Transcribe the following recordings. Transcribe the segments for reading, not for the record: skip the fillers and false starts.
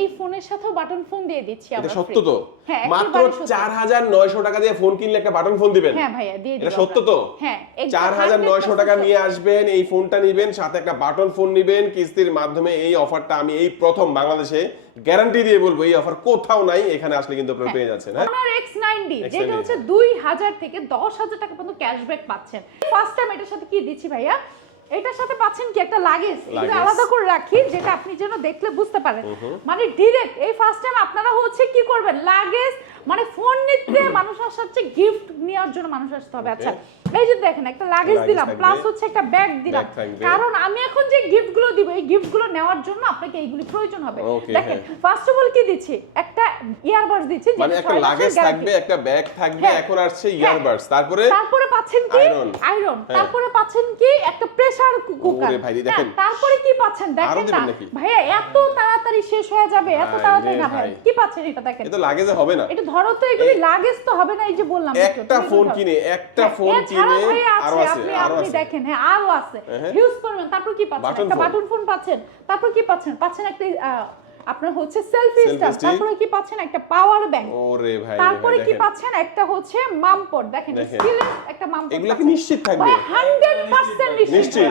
এই ফোনের সাথেও বাটন ফোন দিয়ে দিচ্ছি আমরা। এটা সত্য তো? হ্যাঁ, মাত্র 4900 টাকা দিয়ে ফোন কিনলে একটা বাটন ফোন দিবেন? হ্যাঁ ভাইয়া, দিয়ে দিই। এটা সত্য তো? হ্যাঁ, 4900 টাকা নিয়ে আসবেন, এই ফোনটা নিবেন, সাথে একটা বাটন ফোন নিবেন কিস্তির মাধ্যমে। এই অফারটা আমি এই প্রথম বাংলাদেশে গ্যারান্টি দিয়ে বলবো, এই অফার কোথাও নাই, এখানে আসলে কিন্তু আপনারা পেয়ে যাচ্ছেন। হ্যাঁ, Honor X90 যেটা হচ্ছে 2000 থেকে 10000 টাকা পর্যন্ত ক্যাশব্যাক পাচ্ছেন। ফার্স্ট টাইম এটার সাথে কি দিচ্ছি ভাইয়া, এটার সাথে পাচ্ছেন কি একটা লাগেজ। এটা আলাদা করে রাখি, যেটা আপনি যেন দেখলে বুঝতে পারেন। মানে ডিরেক্ট এই ফার্স্ট টাইম আপনারা হচ্ছে কি করবেন, লাগেজ মানে ফোন নিতে মানুষ আসছে, গিফট নেওয়ার জন্য মানুষ আসতে হবে। আচ্ছা, এই যে দেখেন একটা লাগেজ দিলাম, প্লাস হচ্ছে একটা ব্যাগ দিলাম, কারণ আমি এখন যে গিফটগুলো দিব এই গিফটগুলো নেওয়ার জন্য আপনাকে এইগুলি প্রয়োজন হবে। দেখেন ফার্স্ট অফ অল কি দিচ্ছি, একটা ইয়ারবাডস দিচ্ছি, মানে একটা লাগেজ থাকবে, একটা ব্যাগ থাকবে, এখন আসছে ইয়ারবাডস, তারপরে পাচ্ছেন কি আয়রন, তারপরে পাচ্ছেন কি একটা প্রেসার কুকার। ওরে ভাই দেখেন, তারপরে কি পাচ্ছেন দেখেন না ভাইয়া, এত তাড়াতাড়ি শেষ হয়ে যাবে, এত তাড়াতাড়ি না ভাই। কি পাচ্ছেন এটা দেখেন, এটা লাগেজে হবে না, এটা ধরো তো, এগুলি লাগেজ তো হবে না। এই যে বললাম একটা ফোন কিনে আপনি দেখেন, হ্যাঁ আরো আছে হিউজ পরিমাণ। তারপর কি পাচ্ছেন, একটা বাটন ফোন পাচ্ছেন, তারপর কি পাচ্ছেন একটা আপনার হচ্ছে সেলফি স্ট্যান্ড, তারপরে কি পাচ্ছেন একটা পাওয়ার ব্যাংক। ওরে ভাই, তারপরে কি পাচ্ছেন একটা হচ্ছে মামপট। দেখেন স্টিলের একটা মামপট, এগুলা কি নিশ্চিত থাকবে? 100% নিশ্চিত।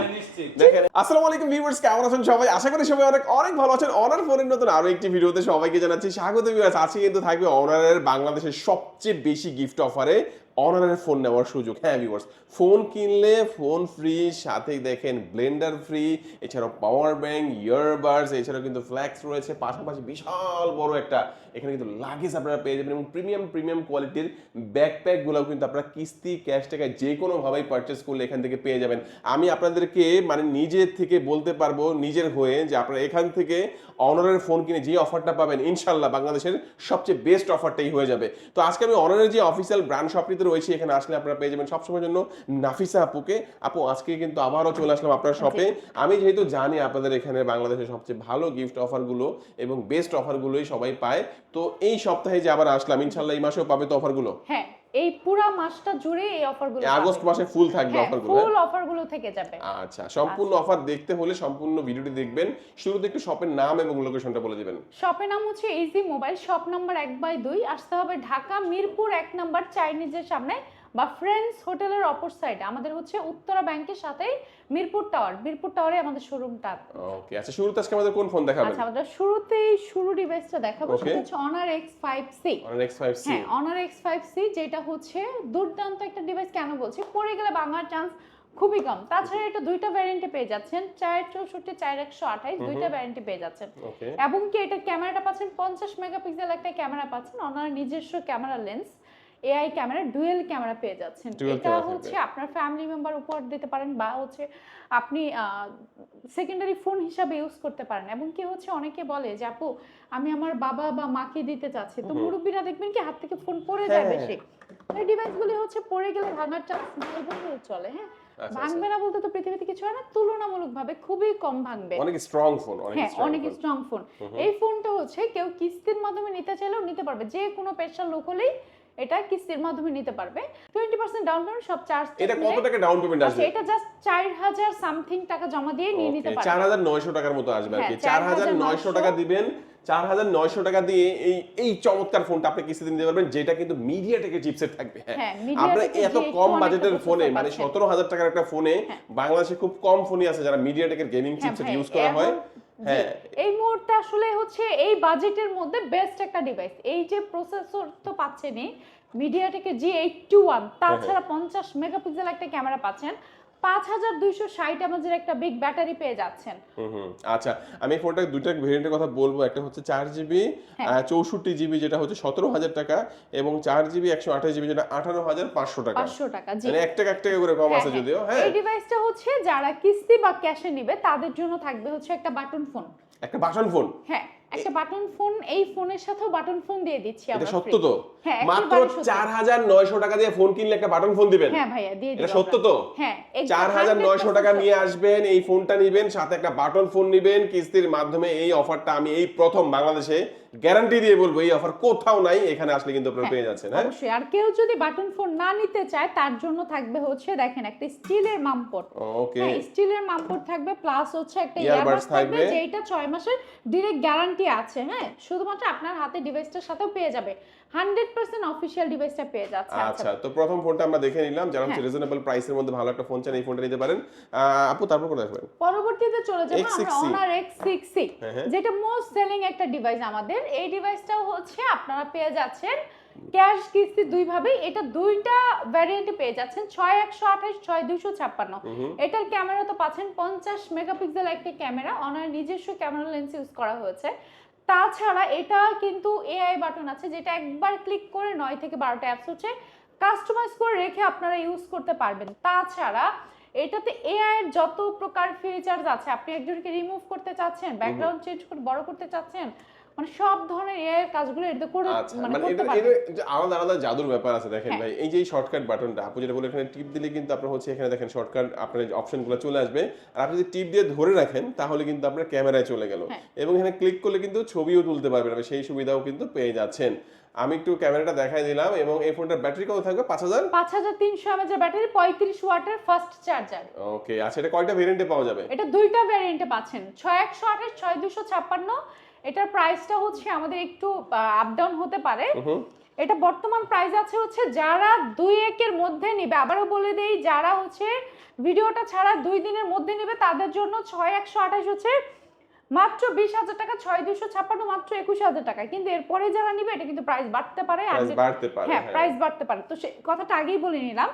দেখেন, আসসালামু আলাইকুম ভিউয়ার্স, কেমন আছেন সবাই? আশা করি সবাই অনেক ভালো আছেন। অনার ফোনের নতুন আরো একটি ভিডিওতে সবাইকে জানাচ্ছি স্বাগত। ভিউয়ার্স, আজকে কিন্তু থাকবে অনারের বাংলাদেশের সবচেয়ে বেশি গিফট অফারে অনারের ফোন নেওয়ার সুযোগ। হ্যাঁ ভিউয়ার্স, ফোন কিনলে ফোন ফ্রি, সাথে দেখেন ব্লেন্ডার ফ্রি, এছাড়াও পাওয়ার ব্যাংক, ইয়ারবাডস, এছাড়াও কিন্তু ফ্ল্যাক্স রয়েছে, পাশাপাশি বিশাল বড় একটা এখানে কিন্তু লাগেজ আপনারা পেয়ে যাবেন, এবং প্রিমিয়াম কোয়ালিটির ব্যাকপ্যাকগুলোও কিন্তু আপনারা কিস্তি ক্যাশ টাকায় যে কোনোভাবেই পারচেস করলে এখান থেকে পেয়ে যাবেন। আমি আপনাদেরকে মানে নিজের থেকে বলতে পারবো, নিজের হয়ে, যে আপনারা এখান থেকে অনারের ফোন কিনে যে অফারটা পাবেন, ইনশাল্লাহ বাংলাদেশের সবচেয়ে বেস্ট অফারটাই হয়ে যাবে। তো আজকে আমি অনারের যে অফিসিয়াল ব্র্যান্ড শপটিতে রয়েছে, এখানে আসলে আপনারা পেয়ে যাবেন সবসময়ের জন্য নাফিসা আপুকে। আপু, আজকে কিন্তু আবারও চলে আসলাম আপনার শপে। আমি যেহেতু জানি আপনাদের এখানে বাংলাদেশের সবচেয়ে ভালো গিফট অফারগুলো এবং বেস্ট অফারগুলোই সবাই পায়, তো এই সপ্তাহে যে আবার আসলাম, ইনশাল্লাহ এই মাসেও পাবে তো অফারগুলো? হ্যাঁ, এই পুরো মাসটা জুড়ে এই অফারগুলো, আগস্ট মাসে ফুল থাকবে অফারগুলো, ফুল অফারগুলো থেকে যাবে। আচ্ছা, সম্পূর্ণ অফার দেখতে হলে সম্পূর্ণ ভিডিওটি দেখবেন। শুরুতে একটু শপের নাম এবং লোকেশনটা বলে দিবেন। শপের নাম হচ্ছে ইজি মোবাইল, শপ নাম্বার 1/2, আসতে হবে ঢাকা মিরপুর 1 নাম্বার চাইনিজের সামনে বা ফ্রেন্ডস হোটেলের অপর সাইডে। আমাদের হচ্ছে উত্তরা ব্যাংকের সাথেই মিরপুর টাওয়ারে আমাদের শোরুমটা। ওকে, আচ্ছা, শুরুতে আজকে আমাদের কোন ফোন দেখাবেন? আচ্ছা, আমরা শুরু ডিভাইসটা দেখাবো, সেটা হচ্ছে Honor X5C। হ্যাঁ, Honor X5C, যেটা হচ্ছে দুর্দান্ত একটা ডিভাইস। কেন বলছি, পড়ে গেলে ভাঙার চান্স খুবই কম। তাছাড়া এটা দুইটা ভ্যারিয়েন্টে পেয়ে যাচ্ছেন, 464, 4128, দুইটা ভ্যারিয়েন্টে পেয়ে যাচ্ছেন। এবং কি এটা ক্যামেরাটা পাচ্ছেন 50 মেগাপিক্সেল একটা ক্যামেরা পাচ্ছেন, অনার নিজস্ব camera lens, AI camera, dual camera পেয়ে যাচ্ছেন। এটা হচ্ছে আপনার ফ্যামিলি মেম্বার উপহার দিতে পারেন, বা হচ্ছে আপনি সেকেন্ডারি ফোন হিসাবে ইউজ করতে পারেন। এবং কি হচ্ছে অনেকে বলে যে আপু আমি আমার বাবা বা মাকে দিতে চাচ্ছি, তো মুরব্বীরা দেখবেন কি হাত থেকে ফোন পড়ে যায় বেশি। এই ডিভাইসগুলি হচ্ছে পড়ে গেলে ভাঙার চান্স নাই বললেও চলে। হ্যাঁ, ভাঙবে না বলতে তো পৃথিবীতে কিছু হয় না, তুলনামূলকভাবে খুবই কম ভাঙবে। অনেক স্ট্রং ফোন, অনেক স্ট্রং ফোন। এই ফোনটা হচ্ছে কেউ কিস্তির মাধ্যমে নিতে চাইলেও নিতে পারবে, যে কোনো পেশার লোক হলেই এটা কিস্তির মাধ্যমে নিতে পারবে। 20% ডাউন পেমেন্ট, সব চার্জ। এটা কত টাকা ডাউন পেমেন্ট আসবে? এটা জাস্ট 4000 সামথিং টাকা জমা দিয়ে নিয়ে নিতে পারবে। 4900 টাকার মতো আসবে আর কি। 4900 টাকা দিবেন, 4900 টাকা দিয়ে এই চমৎকার ফোনটা আপনি কিস্তিতে নিতে পারবেন, যেটা কিন্তু মিডিয়াটেকের চিপসেট থাকবে। হ্যাঁ, আপনার এত কম বাজেটের ফোনে, মানে 17000 টাকার একটা ফোনে, বাংলাদেশে খুব কম ফোনই আছে যারা মিডিয়াটেকের গেমিং চিপসেট ইউজ করা হয়। হ্যাঁ, এই মুহূর্তে আসলে হচ্ছে এই বাজেটের মধ্যে বেস্ট একটা ডিভাইস। এই যে প্রসেসর তো পাচ্ছেনই মিডিয়াটেকের G81, তাছাড়া 50 মেগাপিক্সেল একটা ক্যামেরা পাচ্ছেন, 5260 mAh একটা বিগ ব্যাটারি পেয়ে যাচ্ছেন। আচ্ছা, আমি এই ফোনটার দুইটা ভেরিয়েন্টের কথা বলবো। একটা হচ্ছে 4GB 64GB, যেটা হচ্ছে 17000 টাকা, এবং 4GB 128GB, যেটা 18500 টাকা। 500 টাকা, জি, মানে 1 টাকা করে কম আছে যদিও। হ্যাঁ, এই ডিভাইসটা হচ্ছে যারা কিস্তি বা ক্যাশে নেবে তাদের জন্য থাকবে হচ্ছে একটা বাটন ফোন। একটা বাটন ফোন? হ্যাঁ, একটা বাটন ফোন, এই ফোনের সাথেও বাটন ফোন দিয়ে দিচ্ছি আমরা। এটা সত্য তো? হ্যাঁ, মাত্র 4900 টাকা দিয়ে ফোন কিনলে একটা বাটন ফোন দিবেন? হ্যাঁ ভাইয়া, দিয়ে দিই। এটা সত্য তো? হ্যাঁ, 4900 টাকা নিয়ে আসবেন, এই ফোনটা নিবেন, সাথে একটা বাটন ফোন নিবেন কিস্তির মাধ্যমে। এই অফারটা আমি এই প্রথম বাংলাদেশে গ্যারান্টি দিয়ে বলবো, এই অফার কোথাও নাই, এখানে আসলে কিন্তু আপনারা পেয়ে যাচ্ছেন। হ্যাঁ, অবশ্যই। আর কেউ যদি বাটন ফোন না নিতে চায় তার জন্য থাকবে হচ্ছে দেখেন একটা স্টিলের মামপট। ওকে, স্টিলের মামপট থাকবে, প্লাস হচ্ছে একটা ইয়ারবাডস থাকবে, যেটা 6 মাসের ডাইরেক্ট গ্যারান্টি গ্যারান্টি আছে, হ্যাঁ, শুধুমাত্র আপনার হাতে ডিভাইসটার সাথেও পেয়ে যাবে, 100% অফিশিয়াল ডিভাইসটা পেয়ে যাচ্ছে। আচ্ছা, তো প্রথম ফোনটা আমরা দেখে নিলাম, যারা হচ্ছে রিজনেবল প্রাইসের মধ্যে ভালো একটা ফোন চান এই ফোনটা নিতে পারেন। আপু তারপর কোথায় যাবেন? পরবর্তীতে চলে যাব আমরা X6C Honor X6C, যেটা মোস্ট সেলিং একটা ডিভাইস আমাদের। এই ডিভাইসটাও হচ্ছে আপনারা পেয়ে যাচ্ছেন ক্যাশ কিস্তি দুই ভাবে, এটা দুইটা ভ্যারিয়েন্টে পেয়ে যাচ্ছেন, 6128 6256। এটার ক্যামেরা তো পাচ্ছেন 50 মেগাপিক্সেল একটা ক্যামেরা, অনার নিজস্ব ক্যামেরা লেন্স ইউজ করা হয়েছে। তাছাড়া এটা কিন্তু এআই বাটন আছে, যেটা একবার ক্লিক করে 9 থেকে 12টা অ্যাপস হচ্ছে কাস্টমাইজ করে রেখে আপনারা ইউজ করতে পারবেন। তাছাড়া এটাতে এআই এর যত প্রকার ফিচারস আছে, আপনি একজনকে রিমুভ করতে চাচ্ছেন, ব্যাকগ্রাউন্ড চেঞ্জ করে বড় করতে চাচ্ছেন, মানে সব ধরনের এআই এর কাজগুলো এতে করে মানে করতে এটা পারবেন। আলাদা আলাদা জাদুর ব্যাপার আছে। দেখেন ভাই, এই যে শর্টকাট বাটনটা আপু যেটা বলে, এখানে টিপ দিলে কিন্তু আপনার হচ্ছে এখানে দেখেন শর্টকাট আপনার অপশনগুলো চলে আসবে, আর আপনি যদি টিপ দিয়ে ধরে রাখেন তাহলে কিন্তু আপনার ক্যামেরায় চলে গেল, এবং এখানে ক্লিক করলে কিন্তু ছবিও তুলতে পারবেন, সেই সুবিধাও কিন্তু পেয়ে যাচ্ছেন। আমি একটু ক্যামেরাটা দেখাই দিলাম, এবং এই ফোনটার ব্যাটারি কত থাকবে? 5300 mAh এর ব্যাটারি, 35 ওয়াটের ফাস্ট চার্জার। ওকে, আচ্ছা, এটা কয়টা ভেরিয়েন্টে পাওয়া যাবে? এটা দুইটা ভ্যারিয়েন্টে পাচ্ছেন, 6128 6256। এটার প্রাইসটা হচ্ছে আমাদের একটু আপ ডাউন হতে পারে। এটা বর্তমান প্রাইস আছে হচ্ছে যারা 2-1 এর মধ্যে নেবে, আবারও বলে দেই, যারা হচ্ছে ভিডিওটা ছাড়া 2 দিনের মধ্যে নেবে তাদের জন্য 6128 হচ্ছে মাত্র 20,000 টাকা, 6256 মাত্র 21,000 টাকা। কিন্তু এরপরে যারা নিবে এটা কিন্তু প্রাইস বাড়তে পারে, হ্যাঁ প্রাইস বাড়তে পারে, তো সেই কথাটা আগেই বলে নিলাম।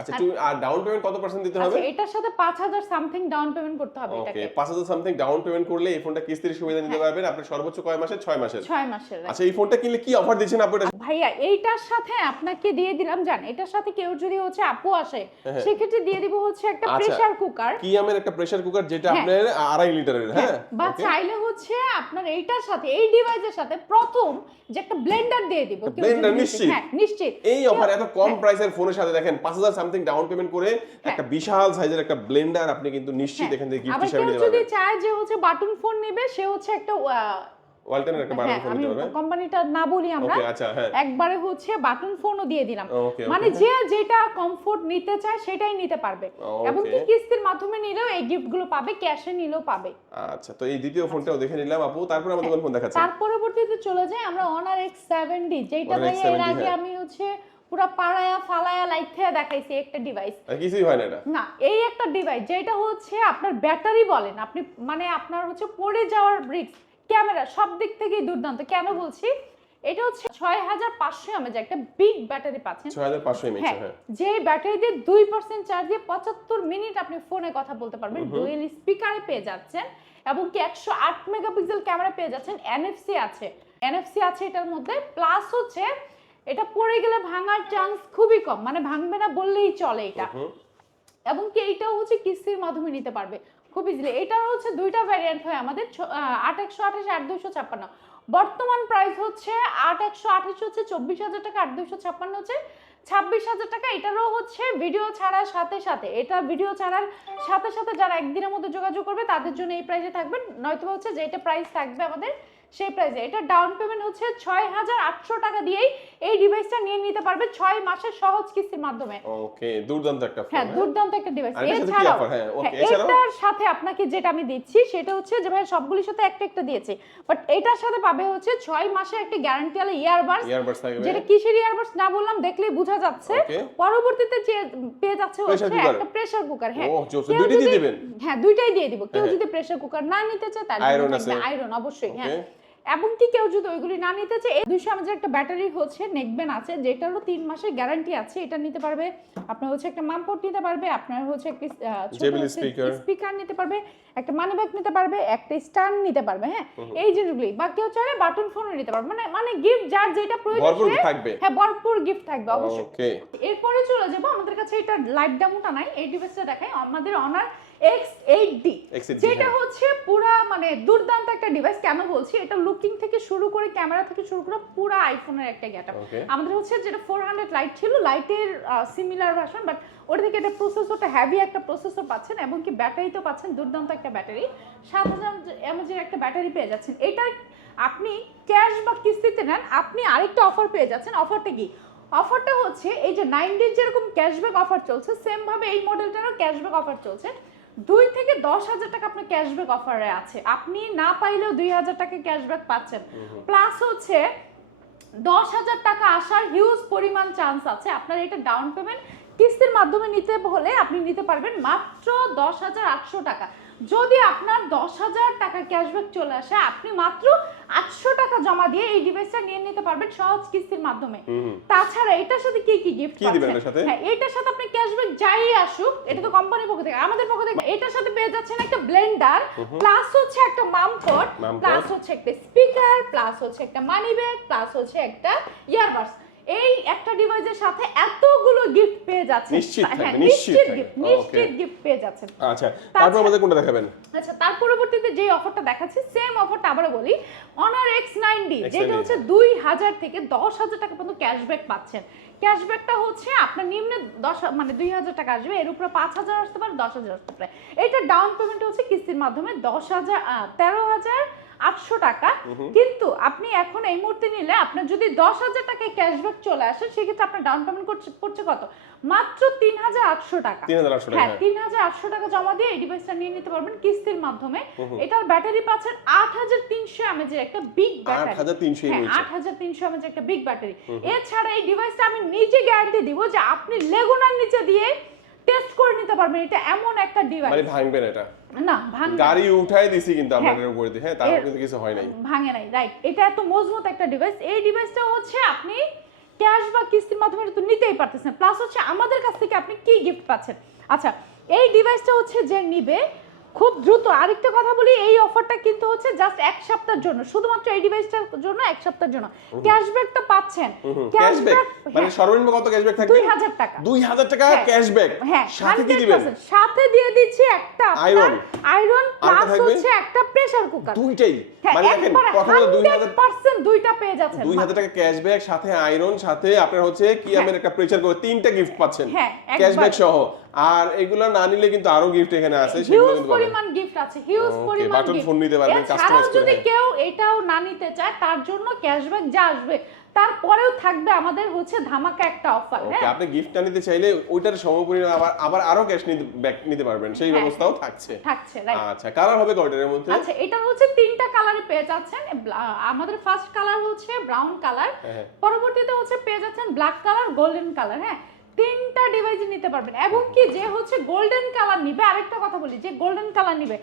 আচ্ছা, তুমি আর ডাউন পেমেন্ট কত % দিতে হবে? আচ্ছা, এটার সাথে 5000 সামথিং ডাউন পেমেন্ট করতে হবে এটাকে। ওকে, 5000 সামথিং ডাউন পেমেন্ট করলে এই ফোনটা কিস্তির সুবিধা নিতে পারবেন আপনি সর্বোচ্চ কয় মাসের? 6 মাসের। 6 মাসের। আচ্ছা, এই ফোনটা কিনলে কি অফার দিচ্ছেন আপু? এটা ভাইয়া এইটার সাথে আপনাকে দিয়ে দিলাম, জান, এটার সাথে কেউ যদি হচ্ছে আপু আসে সেক্ষেত্রে দিয়ে দিব হচ্ছে একটা প্রেসার কুকার, কি আমের একটা প্রেসার কুকার, যেটা আপনার 2.5 লিটারের, হ্যাঁ, বা চাইলে হচ্ছে আপনার এইটার সাথে এই ডিভাইসের সাথে প্রথম যে একটা ব্লেন্ডার দিয়ে দিব। ব্লেন্ডার নিশ্চিত? হ্যাঁ নিশ্চিত। এই অফার এত কম প্রাইসের ফোনের সাথে দেখেন 5000 সামথিং ডাউন পেমেন্ট করে একটা বিশাল সাইজের একটা ব্লেন্ডার আপনি কিন্তু নিশ্চিত এখান থেকে গিফট হিসেবে নিতে পারবেন। যদি চায় যে হচ্ছে বাটন ফোন নেবে, সে হচ্ছে একটা ওয়ালটনের একটা বাটন ফোন দিতে পারবে। কোম্পানিটা না বলি আমরা, ওকে, আচ্ছা, হ্যাঁ, একবারে হচ্ছে বাটন ফোনও দিয়ে দিলাম, মানে যে যেটা কমফোর্ট নিতে চায় সেটাই নিতে পারবে, এবং কি কিস্তির মাধ্যমে নিলেও এই গিফটগুলো পাবে, ক্যাশে নিলেও পাবে। আচ্ছা, তো এই দ্বিতীয় ফোনটাও দেখে নিলাম আপু, তারপর আমাদের কোন ফোন দেখাচ্ছেন? তার পরবর্তীতে চলে যাই আমরা Honor X70, যেটা ভাই এর আগে আমি হচ্ছে পুরো পাড়ায়া ফালায়া লাইথে দেখাইছি একটা ডিভাইস, আর কিছুই হয় না এটা। না, এই একটা ডিভাইস যেটা হচ্ছে আপনার ব্যাটারি বলেন আপনি, মানে আপনার হচ্ছে পড়ে যাওয়ার রিস্ক, ক্যামেরা সব দিক থেকেই দুর্দান্ত। কেন বলছি, এটা হচ্ছে 6500 mAh একটা বিগ ব্যাটারি পাচ্ছেন, 6500 mAh, হ্যাঁ, যে ব্যাটারি দিয়ে 2% চার্জ দিয়ে 75 মিনিট আপনি ফোনে কথা বলতে পারবেন, ডুয়েল স্পিকারে পেয়ে যাচ্ছেন, এবং কি 108 মেগাপিক্সেল ক্যামেরা পেয়ে যাচ্ছেন, এনএফসি আছে এটার মধ্যে, প্লাস হচ্ছে এটা পড়ে গেলে ভাঙার চান্স খুবই কম, মানে ভাঙবে না বললেই চলে এটা, এবং কি এইটাও হচ্ছে কিস্তির মাধ্যমে নিতে পারবে খুব ইজিলি। এটার হচ্ছে দুইটা ভ্যারিয়েন্ট হয় আমাদের, 8128 8256। বর্তমান প্রাইস হচ্ছে 8128 হচ্ছে 24,000 টাকা, 8256 হচ্ছে 26,000 টাকা। এটারও হচ্ছে ভিডিও ছাড়ার সাথে সাথে, এটা ভিডিও ছাড়ার সাথে সাথে যারা একদিনের মধ্যে যোগাযোগ করবে তাদের জন্য এই প্রাইসে থাকবে, নয়তো হচ্ছে যেটা প্রাইস থাকবে আমাদের সেই প্রাইসে। এটা ডাউন পেমেন্ট হচ্ছে 6800 টাকা দিয়েই এই ডিভাইসটা নিয়ে নিতে পারবে 6 মাসের সহজ কিস্তির মাধ্যমে। ওকে, দুর্দান্ত একটা ফোন, হ্যাঁ দুর্দান্ত একটা ডিভাইস। এছাড়াও এটার সাথে আপনাকে যেটা আমি দিচ্ছি সেটা হচ্ছে যে ভাই সবগুলোর সাথে একটা একটা দিয়েছি, বাট এটার সাথে পাবে হচ্ছে 6 মাসের একটা গ্যারান্টি ওয়ালা ইয়ারবাডস থাকবে, যেটা কিসের ইয়ারবাডস না বললাম দেখলেই বোঝা যাচ্ছে। পরবর্তীতে যে পেয়ে যাচ্ছে হচ্ছে একটা প্রেসার কুকার, হ্যাঁ দুইটাই দিয়ে দিবেন, হ্যাঁ দুইটাই দিয়ে দিব। কেউ যদি প্রেসার কুকার না নিতে চায় তার জন্য থাকবে আয়রন, অবশ্যই, হ্যাঁ, এবং কি কেউ যদি ওইগুলি না নিতে চায় 200 mAh একটা ব্যাটারি হচ্ছে নেকবেন আছে, যেটারও 3 মাসের গ্যারান্টি আছে। এটা নিতে পারবে আপনার হচ্ছে একটা মামপট নিতে পারবে, আপনার হচ্ছে একটা স্পিকার নিতে পারবে, একটা মানি ব্যাগ নিতে পারবে, একটা স্ট্যান্ড নিতে পারবে, হ্যাঁ, এই জিনিসগুলি। বা কেউ চাইলে বাটন ফোনও নিতে পারবে, মানে গিফট যার যেটা প্রয়োজন হ্যাঁ ভরপুর গিফট থাকবে অবশ্যই। এরপরে চলে যাবো, আমাদের কাছে এটা লাইভ ডেমোটা নাই, এই ডিভাইসটা দেখাই, আমাদের Honor X8D, যেটা হচ্ছে পুরা মানে দুর্দান্ত একটা ডিভাইস। কেন বলছি, এটা লুকিং থেকে শুরু করে ক্যামেরা থেকে শুরু করে পুরা আইফোনের একটা গেটআপ। আমাদের হচ্ছে যেটা 400 লাইট ছিল, লাইটের সিমিলার ভার্সন, বাট ওর থেকে এটা প্রসেসরটা হেভি একটা প্রসেসর পাচ্ছেন, এবং কি ব্যাটারিতেও পাচ্ছেন দুর্দান্ত একটা ব্যাটারি, 7000 mAh একটা ব্যাটারি পেয়ে যাচ্ছেন। এটা আপনি ক্যাশ বা কিস্তিতে নেন, আপনি আরেকটা অফার পেয়ে যাচ্ছেন। অফারটা কি? অফারটা হচ্ছে এই যে 9 days যেরকম ক্যাশব্যাক অফার চলছে, সেম ভাবে এই মডেলটারও ক্যাশব্যাক অফার চলছে। 2 থেকে 10,000 টাকা আপনার ক্যাশব্যাক অফারে আছে, আপনি না পাইলেও 2,000 টাকা ক্যাশব্যাক পাচ্ছেন, প্লাস হচ্ছে 10,000 টাকা আসার হিউজ পরিমাণ চান্স আছে। আপনার এটা ডাউন পেমেন্ট কিস্তির মাধ্যমে নিতে হলে আপনি নিতে পারবেন মাত্র 10,800 টাকা। যদি আপনার 10,000 টাকা ক্যাশব্যাক চলে আসে, আপনি মাত্র 800 টাকা জমা দিয়ে এই ডিভাইসটা নিয়ে নিতে পারবেন সহজ কিস্তির মাধ্যমে। তাছাড়া এটার সাথে কি কি গিফট পাচ্ছেন? হ্যাঁ, এটার সাথে আপনি ক্যাশব্যাক যাই আসুক, এটা তো কোম্পানির পক্ষ থেকে, আমাদের পক্ষ থেকে এটার সাথে পেয়ে যাচ্ছেন একটা ব্লেন্ডার, প্লাস হচ্ছে একটা মামপট, প্লাস হচ্ছে একটা স্পিকার, প্লাস হচ্ছে একটা মানি ব্যাগ, প্লাস হচ্ছে একটা ইয়ারবাডস। এই একটা ডিভাইসের সাথে এতগুলো গিফট পেয়ে যাচ্ছেন, নিশ্চিত গিফট পেয়ে যাচ্ছেন। আচ্ছা, তারপর আমাদের কোনটা দেখাবেন? আচ্ছা, তার পরবর্তীতে যে অফারটা দেখাচ্ছি, সেম অফারটা আবারো বলি, Honor X9D, যেটা হচ্ছে 2,000 থেকে 10,000 টাকা পর্যন্ত ক্যাশব্যাক পাচ্ছেন। ক্যাশব্যাকটা হচ্ছে আপনার নিম্নে 2,000 টাকা আসবে, এর উপরে 5,000 আসতে পারে, 10,000 আসতে পারে। এটা ডাউন পেমেন্ট হচ্ছে কিস্তির মাধ্যমে 13,800 টাকা। কিন্তু আপনি এখন এই মুহূর্তে নিলে আপনার যদি 10,000 টাকায় ক্যাশব্যাক চলে আসে, সেক্ষেত্রে আপনার ডাউন পেমেন্ট করছে কত? মাত্র 3,800 টাকা। 3,800 হ্যাঁ, 3,800 টাকা জমা দিয়ে এই ডিভাইসটা নিয়ে নিতে পারবেন কিস্তির মাধ্যমে। এটার ব্যাটারি পাচ্ছেন 8,300 mAh এর একটা বিগ ব্যাটারি। 8,300 mAh একটা বিগ ব্যাটারি। এছাড়া এই ডিভাইসটা আমি নিজে গ্যারান্টি দিব যে আপনি লেগুনার নিচে দিয়ে টেস্ট করে নিতে পারবেন, এটা এমন একটা ডিভাইস মানে ভাঙবে না এটা। না, ভাঙবে। গাড়ি উঠাই দিছি কিন্তু আমাদের উপরে দিয়ে, হ্যাঁ, তারপর কিন্তু কিছু হয় নাই, ভাঙে নাই, রাইট। এটা এত মজবুত একটা ডিভাইস। এই ডিভাইসটা হচ্ছে আপনি ক্যাশ বা কিস্তির মাধ্যমে তো নিতেই পারতেছেন, প্লাস হচ্ছে আমাদের কাছ থেকে আপনি কি গিফট পাচ্ছেন। আচ্ছা, এই ডিভাইসটা হচ্ছে যে নিবে খুব দ্রুত, আরেকটা কথা বলি, এই অফারটা কিন্তু হচ্ছে জাস্ট 1 সপ্তাহের জন্য, শুধুমাত্র এই ডিভাইসটার জন্য 1 সপ্তাহের জন্য ক্যাশব্যাকটা পাচ্ছেন। ক্যাশব্যাক মানে সর্বনিম্ন কত ক্যাশব্যাক থাকবে? 2,000 টাকা। 2,000 টাকা ক্যাশব্যাক। হ্যাঁ, সাথে কি দিবেন? সাথে দিয়ে দিচ্ছি একটা আয়রন প্লাস থাকবে হচ্ছে একটা প্রেসার কুকার। দুইটাই মানে দেখেন, প্রথমত 2,000% দুইটা পেয়ে যাচ্ছেন। 2,000 টাকা ক্যাশব্যাক, সাথে আয়রন, সাথে আপনার হচ্ছে কি আমের একটা প্রেসার কুকার, তিনটা গিফট পাচ্ছেন ক্যাশব্যাক সহ। আর এগুলো না নিলে কিন্তু আরো গিফট এখানে আছে, সেগুলো কিন্তু পরিমাণ গিফট আছে, হিউজ পরিমাণ বাটন ফোন নিতে পারবেন কাস্টমাইজ করে। যদি কেউ এটাও না নিতে চায়, তার জন্য ক্যাশব্যাক যা আসবে তারপরেও থাকবে আমাদের হচ্ছে ধামাকা একটা অফার। হ্যাঁ, আপনি গিফটটা নিতে চাইলে ওইটার সমপরিমাণ আবার আরো ক্যাশ নিতে পারবেন, সেই ব্যবস্থাও থাকছে। রাইট। আচ্ছা, কালার হবে কয়টার মধ্যে? আচ্ছা, এটা হচ্ছে 3টা কালারে পেয়ে যাচ্ছেন। আমাদের ফার্স্ট কালার হচ্ছে ব্রাউন কালার, পরবর্তীতে হচ্ছে পেয়ে যাচ্ছেন ব্ল্যাক কালার, গোল্ডেন কালার। হ্যাঁ, 3টা ডিভাইসই নিতে পারবেন। এবং কি যে হচ্ছে গোল্ডেন কালার নিবে, আরেকটা কথা বলি, যে গোল্ডেন কালার নিবে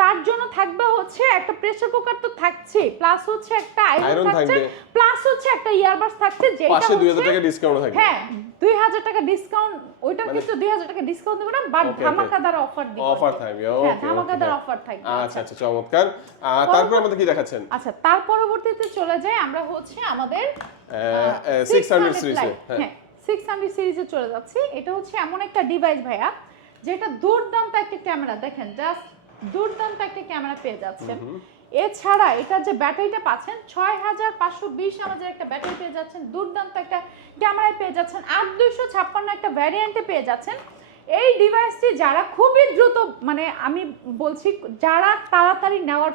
তার জন্য থাকবে হচ্ছে একটা প্রেসার কুকার তো থাকছে, প্লাস হচ্ছে একটা আয়রন থাকছে, প্লাস হচ্ছে একটা ইয়ারবাডস থাকছে, যেটা পাশে 2,000 টাকা ডিসকাউন্ট থাকবে। হ্যাঁ, 2,000 টাকা ডিসকাউন্ট, ওইটা কিন্তু 2,000 টাকা ডিসকাউন্ট দেব না, বাট ধামাকাদার অফার দিব। অফার থাকবে, হ্যাঁ, ধামাকাদার অফার থাকবে। আচ্ছা আচ্ছা, চমৎকার। তারপর আমাদের কি দেখাচ্ছেন? আচ্ছা, তার পরবর্তীতে চলে যাই আমরা হচ্ছে আমাদের 600 সিরিজে। হ্যাঁ, 600 সিরিজে চলে যাচ্ছি। এটা হচ্ছে এমন একটা ডিভাইস ভাইয়া, যেটা দুর্দান্ত একটা ক্যামেরা, দেখেন জাস্ট দুর্দান্ত একটা ক্যামেরা পেয়ে যাচ্ছেন। এছাড়া এটা যে ব্যাটারিটা পাচ্ছেন 6,520 mAh একটা ব্যাটারি পেয়ে যাচ্ছেন, দুর্দান্ত একটা ক্যামেরায় পেয়ে যাচ্ছেন, 8,256 একটা ভ্যারিয়েন্টে পেয়ে যাচ্ছেন। এই ডিভাইসটি যারা খুবই দ্রুত, মানে আমি বলছি যারা তাড়াতাড়ি নেওয়ার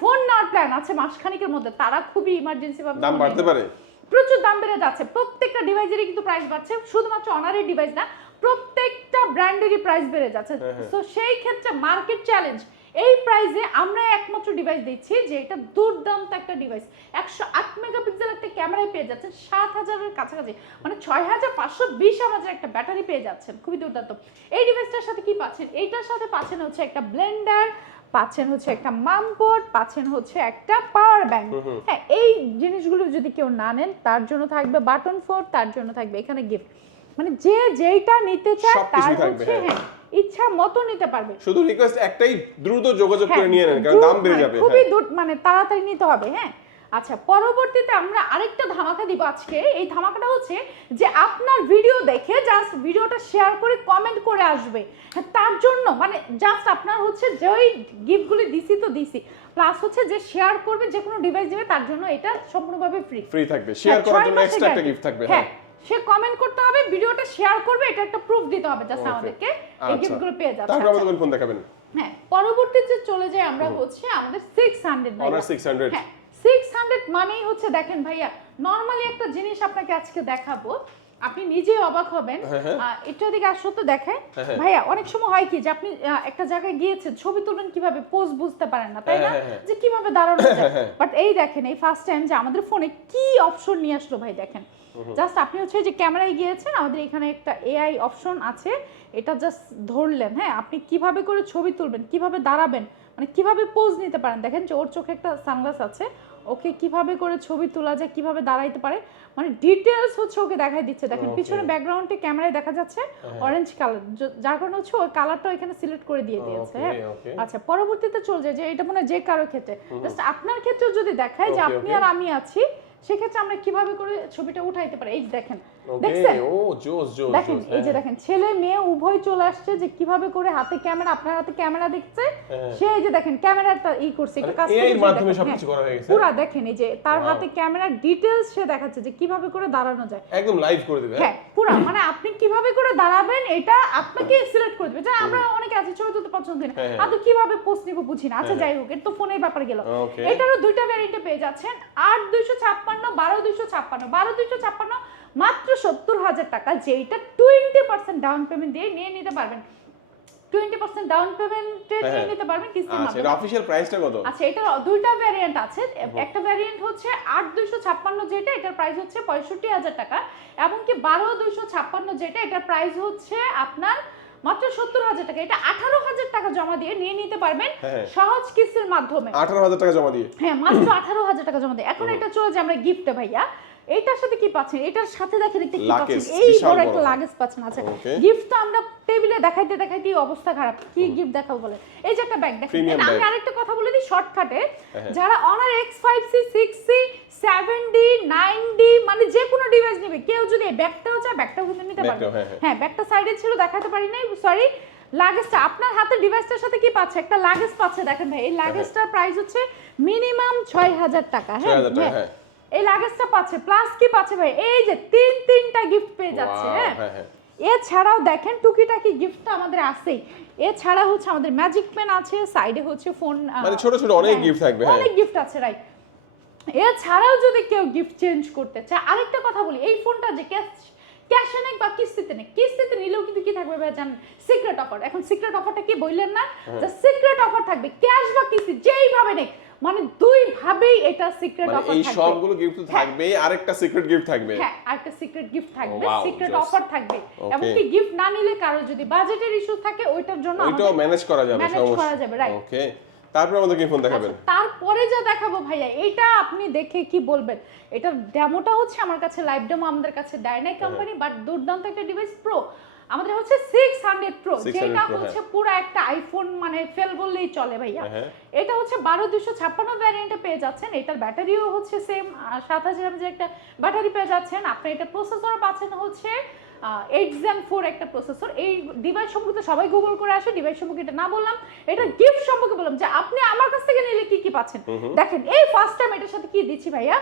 ফোন নেওয়ার প্ল্যান আছে মাসখানেকের মধ্যে, তারা খুবই ইমার্জেন্সি ভাবে দাম বাড়তে পারে, প্রচুর দাম বেড়ে যাচ্ছে। প্রত্যেকটা ডিভাইসেরই কিন্তু প্রাইস বাড়ছে, শুধুমাত্র অনারের ডিভাইস না, প্রত্যেকটা ব্র্যান্ডেরই প্রাইস বেড়ে যাচ্ছে। তো সেই ক্ষেত্রে মার্কেট চ্যালেঞ্জ, এই প্রাইসে আমরা একমাত্র ডিভাইস দিচ্ছি যে এটা দুর্দান্ত একটা ডিভাইস, 108 মেগাপিক্সেল একটা ক্যামেরায় পেয়ে যাচ্ছেন, 7,000 এর কাছাকাছি, মানে 6,520 mAh একটা ব্যাটারি পেয়ে যাচ্ছেন, খুবই দুর্দান্ত। এই ডিভাইসটার সাথে কি পাচ্ছেন? এইটার সাথে পাচ্ছেন হচ্ছে একটা ব্লেন্ডার, পাচ্ছেন হচ্ছে একটা মামপট, পাচ্ছেন হচ্ছে একটা পাওয়ার ব্যাংক। হ্যাঁ, এই জিনিসগুলো যদি কেউ না নেন, তার জন্য থাকবে বাটন ফোন, তার জন্য থাকবে এখানে গিফট, মানে যে যেইটা নিতে চায় তার হচ্ছে হ্যাঁ ইচ্ছা মতো নিতে পারবে। শুধু রিকোয়েস্ট একটাই, দ্রুত যোগাযোগ করে নিয়ে নেন, কারণ দাম বেড়ে যাবে, খুবই মানে তাড়াতাড়ি নিতে হবে। হ্যাঁ, আচ্ছা, পরবর্তীতে আমরা আরেকটা ধামাকা দিব আজকে। এই ধামাকাটা হচ্ছে যে আপনার ভিডিও দেখে জাস্ট ভিডিওটা শেয়ার করে কমেন্ট করে আসবে, তার জন্য মানে জাস্ট আপনার হচ্ছে যেই গিফটগুলি দিছি প্লাস হচ্ছে যে শেয়ার করবে, যে কোনো ডিভাইস দিবে, তার জন্য এটা সম্পূর্ণভাবে ফ্রি থাকবে। শেয়ার করার জন্য এক্সট্রা একটা গিফট থাকবে। হ্যাঁ, সে কমেন্ট করতে হবে, ভিডিওটা শেয়ার করবে, এটা একটা প্রুফ দিতে হবে জাস্ট আমাদেরকে, এই গিফটগুলো পেয়ে যাচ্ছে। তারপর আমাদের কোন দেখাবেন? হ্যাঁ, পরবর্তীতে চলে যাই আমরা হচ্ছে আমাদের 600 Honor 600। হ্যাঁ, 600 মানেই হচ্ছে দেখেন ভাইয়া, নরমালি একটা জিনিস আপনাকে আজকে দেখাবো, আপনি নিজেই অবাক হবেন। একটু দিকে আসো তো দেখায় ভাইয়া, অনেক সময় হয় কি যে আপনি একটা জায়গায় গিয়েছেন, ছবি তুলবেন কিভাবে, পোজ বুঝতে পারেন না, তাই না, যে কিভাবে দাঁড়ানো যায়। বাট এই দেখেন, এই ফার্স্ট টাইম যে আমাদের ফোনে কি অপশন নিয়ে আসলো ভাই, দেখেন জাস্ট আপনি হচ্ছে যে ক্যামেরায় গিয়েছেন, আমাদের এখানে একটা এআই অপশন আছে, এটা জাস্ট ধরলেন, হ্যাঁ, আপনি কিভাবে করে ছবি তুলবেন, কিভাবে দাঁড়াবেন, মানে কিভাবে পোজ নিতে পারেন। দেখেন যে ওর চোখে একটা সানগ্লাস আছে, ওকে কিভাবে করে ছবি তোলা যায়, কিভাবে দাঁড়াইতে পারে, মানে ডিটেলস হচ্ছে ওকে দেখাই দিচ্ছে। দেখেন পিছনে ব্যাকগ্রাউন্ডে ক্যামেরায় দেখা যাচ্ছে অরেঞ্জ কালার, যার কারণে হচ্ছে ওই কালারটা এখানে সিলেক্ট করে দিয়ে দিয়েছে। হ্যাঁ, আচ্ছা, পরবর্তীতে চলে যায় যে এটা মনে হয় যে কারো ক্ষেত্রে, জাস্ট আপনার ক্ষেত্রেও যদি দেখায় যে আপনি আর আমি আছি, সেক্ষেত্রে আমরা কিভাবে করে ছবিটা উঠাইতে পারি। এই দেখেন, দেখছেন, ও জোস জোস, দেখেন এই যে দেখেন ছেলে মেয়ে উভয় চলে আসছে, যে কিভাবে করে হাতে ক্যামেরা, আপনার হাতে ক্যামেরা দেখছে, সে এই যে দেখেন ক্যামেরাটা ই করছে, একটু কাজ এর মাধ্যমে সবকিছু করা হয়ে গেছে পুরো। দেখেন এই যে তার হাতে ক্যামেরা ডিটেইলস সে দেখাচ্ছে যে কিভাবে করে দাঁড়ানো যায়, একদম লাইভ করে দিবে। হ্যাঁ পুরো, মানে আপনি কিভাবে করে দাঁড়াবেন এটা আপনাকে সিলেক্ট করে দিবে। যে আমরা অনেকে আছে ছবি তুলতে পছন্দ করি না, আর তো কিভাবে পোস্ট নিব বুঝি না, আচ্ছা যাই হোক, এটা তো ফোনের ব্যাপার গেল। এটারও দুইটা ভ্যারিয়েন্টে পেয়ে যাচ্ছেন, 8256, 12256। 12256 মাত্র 70,000 টাকা, যেটা 20% ডাউন পেমেন্ট দিয়ে নিয়ে নিতে পারবেন। 20% ডাউন পেমেন্টে নিয়ে নিতে পারবেন কিস্তির মাধ্যমে। আচ্ছা, এর অফিশিয়াল প্রাইসটা কত? আচ্ছা, এটার দুইটা ভ্যারিয়েন্ট আছে। একটা ভ্যারিয়েন্ট হচ্ছে 8256 যেটা, এটার প্রাইস হচ্ছে 65,000 টাকা, এবং কি 12256 যেটা, এটার প্রাইস হচ্ছে আপনার মাত্র 70,000 টাকা। এটা 18,000 টাকা জমা দিয়ে নিয়ে নিতে পারবেন সহজ কিস্তির মাধ্যমে। 18,000 টাকা জমা দিয়ে? হ্যাঁ, মাত্র 18,000 টাকা জমা দিয়ে। এখন এটা চলে যায় আমরা গিফটে ভাইয়া। এটার সাথে কি পাচ্ছেন, এটার সাথে দেখেন একটা কি পাচ্ছেন, এই বড় একটা লাগেজ পাচ্ছেন। আচ্ছা, গিফট তো আমরা টেবিলে দেখাইতে দেখাইতে অবস্থা খারাপ, কি গিফট দেখাবো বলে। এই যে একটা ব্যাগ দেখেন। আমি আরেকটা কথা বলে দিই শর্টকাটে, যারা honour X5C, 6C, 7D, 9D মানে যে কোনো ডিভাইস নেবে, কেউ যদি এই ব্যাগটাও চায়, ব্যাগটাও কিন্তু নিতে পারবে। হ্যাঁ, ব্যাগটা সাইডে ছিল দেখাতে পারি নাই, সরি। লাগেজটা আপনার হাতে ডিভাইসটার সাথে কি পাচ্ছে, একটা লাগেজ পাচ্ছে। দেখেন ভাই, এই লাগেজটার প্রাইস হচ্ছে মিনিমাম 6,000 টাকা। হ্যাঁ, এই লাগেজটা পাচ্ছে, প্লাস কি পাচ্ছে ভাই, এই যে তিনটা গিফট পেয়ে যাচ্ছে। হ্যাঁ, এছাড়াও দেখেন টুকিটাকি গিফট তো আমাদের আছেই। এছাড়া হচ্ছে আমাদের ম্যাজিক পেন আছে, সাইডে হচ্ছে ফোন, মানে ছোট ছোট অনেক গিফট থাকবে। অনেক গিফট আছে, রাইট। এছাড়াও যদি কেউ গিফট চেঞ্জ করতে চায়, আরেকটা কথা বলি, এই ফোনটা যে ক্যাশে নেই বা কিস্তিতে নেই, কিস্তিতে নিলেও কিন্তু কি থাকবে ভাই জানেন, সিক্রেট অফার। এখন সিক্রেট অফারটা কি বললেন না, যে সিক্রেট অফার থাকবে, ক্যাশ বা কিস্তি যেইভাবে নেই, মানে দুই ভাবেই এটা সিক্রেট অফার থাকবে। এই সবগুলো গিফট থাকবে, আরেকটা সিক্রেট গিফট থাকবে। হ্যাঁ, আরেকটা সিক্রেট গিফট থাকবে, সিক্রেট অফার থাকবে। এবং কি গিফট না নিলে কারো যদি বাজেটের ইস্যু থাকে, ওইটার জন্য ওইটাও ম্যানেজ করা যাবে, রাইট। ওকে, তারপরে আমাদের কি ফোন দেখাবেন? তারপরে যা দেখাবো ভাইয়া, এটা আপনি দেখে কি বলবেন, এটা ডেমোটা হচ্ছে আমার কাছে লাইভ ডেমো আমাদের কাছে দেয় নাই কোম্পানি, বাট দুর্দান্ত একটা ডিভাইস। প্রো আমাদের হচ্ছে 600 প্রো, যেটা হচ্ছে পুরো একটা আইফোন, মানে ফেল বললেই চলে ভাইয়া। এটা হচ্ছে 12256 ভ্যারিয়েন্টে পেয়ে যাচ্ছেন। এটার ব্যাটারিও হচ্ছে সেম 7000 mAh একটা ব্যাটারি পেয়ে যাচ্ছেন। আপনি এটা প্রসেসর পাচ্ছেন হচ্ছে 8 Zen 4 একটা প্রসেসর। এই ডিভাইস সম্পর্কে সবাই গুগল করে আসে, ডিভাইস সম্পর্কে এটা না বললাম, এটা গিফট সম্পর্কে বললাম যে আপনি আমার কাছ থেকে নিলে কি কি পাচ্ছেন। দেখেন, এই ফার্স্ট টাইম এটার সাথে কি দিচ্ছি ভাইয়া,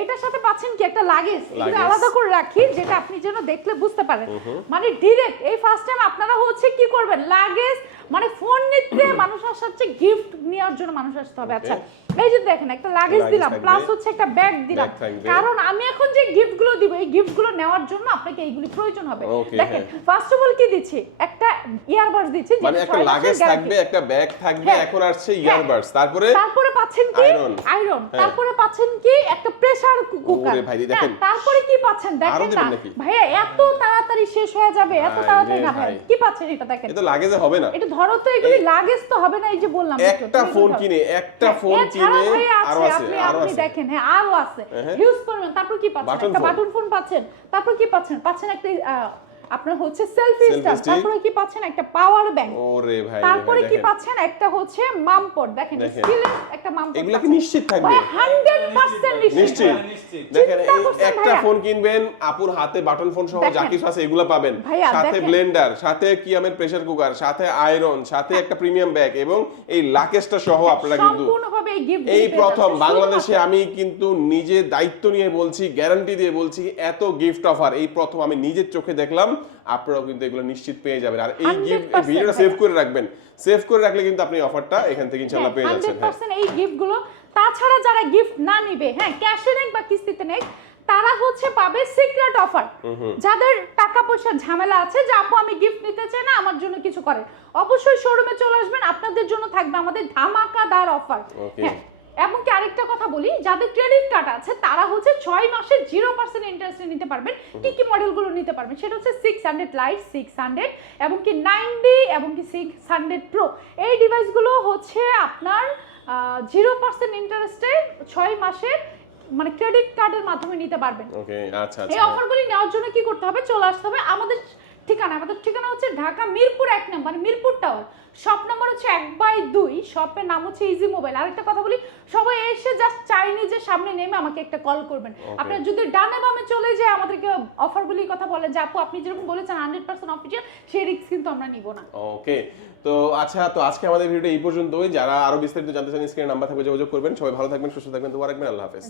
এটার সাথে পাচ্ছেন কি একটা লাগেজ, এটা আলাদা করে রাখি, যেটা আপনি যেন দেখলে বুঝতে পারেন। মানে ডিরেক্ট এই ফার্স্ট টাইম আপনারা হচ্ছে কি করবেন, লাগেজ মানে ফোন নিতে মানুষ আসছে, গিফট নেওয়ার জন্য মানুষ আসতে হবে। আচ্ছা, এই যে দেখেন একটা লাগেজ দিলাম, প্লাস হচ্ছে একটা ব্যাগ দিলাম, কারণ আমি এখন যে গিফটগুলো দিব, এই গিফটগুলো নেওয়ার জন্য আপনাকে এইগুলি প্রয়োজন হবে। দেখেন ফার্স্ট অফ অল কি দিচ্ছি, একটা ইয়ারবাডস দিচ্ছি, মানে একটা লাগেজ থাকবে, একটা ব্যাগ থাকবে, এখন আসছে ইয়ারবাডস, তারপরে পাচ্ছেন কি আয়রন, তারপরে পাচ্ছেন কি একটা প্রেসার কুকার। ওরে ভাই দেখেন, তারপরে কি পাচ্ছেন দেখেন না ভাইয়া, এত তাড়াতাড়ি শেষ হয়ে যাবে, এত তাড়াতাড়ি না ভাই, কি পাচ্ছেন এটা দেখেন, এটা লাগেজে হবে না, এটা ধরো তো, এগুলি লাগেজ তো হবে না। এই যে বললাম একটা ফোন কিনে, একটা ফোন কিনে আরো আছে, আপনি দেখেন, হ্যাঁ আরো আছে ইউজ করবেন। তারপর কি পাচ্ছেন, একটা বাটন ফোন পাচ্ছেন, তারপর কি পাচ্ছেন একটা আপনার হচ্ছে সেলফি স্ট্যান্ড, তারপরে কি পাচ্ছেন একটা পাওয়ার ব্যাংক, ওরে ভাই, তারপরে কি পাচ্ছেন একটা হচ্ছে মামপড। দেখেন স্টিলের একটা মামপড, এগুলা কি নিশ্চিত থাকবে 100% নিশ্চিত। দেখেন একটা ফোন কিনবেন, আপুর হাতে বাটন ফোন সহ যা কিছু আছে এগুলা পাবেন, সাথে ব্লেন্ডার, সাথে কিয়ামের প্রেসার কুকার, সাথে আয়রন, সাথে একটা প্রিমিয়াম ব্যাগ, এবং এই লাকেজটা সহ আপনারা কিন্তু সম্পূর্ণভাবে এই গিফট এই প্রথম বাংলাদেশে, আমি কিন্তু নিজে দায়িত্ব নিয়ে বলছি, গ্যারান্টি দিয়ে বলছি, এত গিফট অফার এই প্রথম আমি নিজের চোখে দেখলাম। আপনারাও কিন্তু এগুলো নিশ্চিত পেয়ে যাবেন। আর এই গিফট ভিডিওটা সেভ করে রাখবেন, সেভ করে রাখলে কিন্তু আপনি অফারটা এখান থেকে ইনশাআল্লাহ পেয়ে যাচ্ছেন। 100% এই গিফটগুলো। তাছাড়া যারা গিফট না নিবে, হ্যাঁ ক্যাশে নেক বা কিস্তিতে নেক, তারা হচ্ছে পাবে সিক্রেট অফার। যাদের টাকা পয়সার ঝামেলা আছে যে আপু আমি গিফট নিতে চাই না, আমার জন্য কিছু করেন, অবশ্যই শোরুমে চলে আসবেন, আপনাদের জন্য থাকবে আমাদের ধামাকাদার অফার। হ্যাঁ, এবং কি আরেকটা কথা বলি, যাদের ক্রেডিট কার্ড আছে তারা হচ্ছে 6 মাসের 0% ইন্টারেস্টে নিতে পারবেন। কি কি মডেলগুলো নিতে পারবেন সেটা হচ্ছে 600 লাইট, 600 এবং কি 90 এবং কি 600 প্রো। এই ডিভাইসগুলো হচ্ছে আপনার 0% ইন্টারেস্টে 6 মাসের মানে ক্রেডিট কার্ডের মাধ্যমে নিতে পারবেন। ওকে, আচ্ছা এই অফারগুলি নেওয়ার জন্য কি করতে হবে, চলে আসতে হবে আমাদের ঠিকানা হচ্ছে ঢাকা মিরপুর 1 নম্বর, মিরপুর টাওয়ার, শপ নাম্বার হচ্ছে 1/2, শপের নাম হচ্ছে ইজি মোবাইল। আরেকটা কথা বলি, সবাই এসে জাস্ট চাইনিজের সামনে নেমে আমাকে একটা কল করবেন। আপনারা যদি ডানে বামে চলে যায় আমাদেরকে অফারগুলির কথা বলেন যে আপু আপনি যেরকম বলেছেন 100% অফিশিয়াল, সেই রিস্ক কিন্তু আমরা নিব না। ওকে, তো আচ্ছা, তো আজকে আমাদের ভিডিওটা এই পর্যন্তই। যারা আরো বিস্তারিত জানতে চান স্ক্রিনে নাম্বার থাকবে, যোগাযোগ করবেন। সবাই ভালো থাকবেন, সুস্থ থাকবেন, দোয়া রাখবেন। আল্লাহ হাফেজ।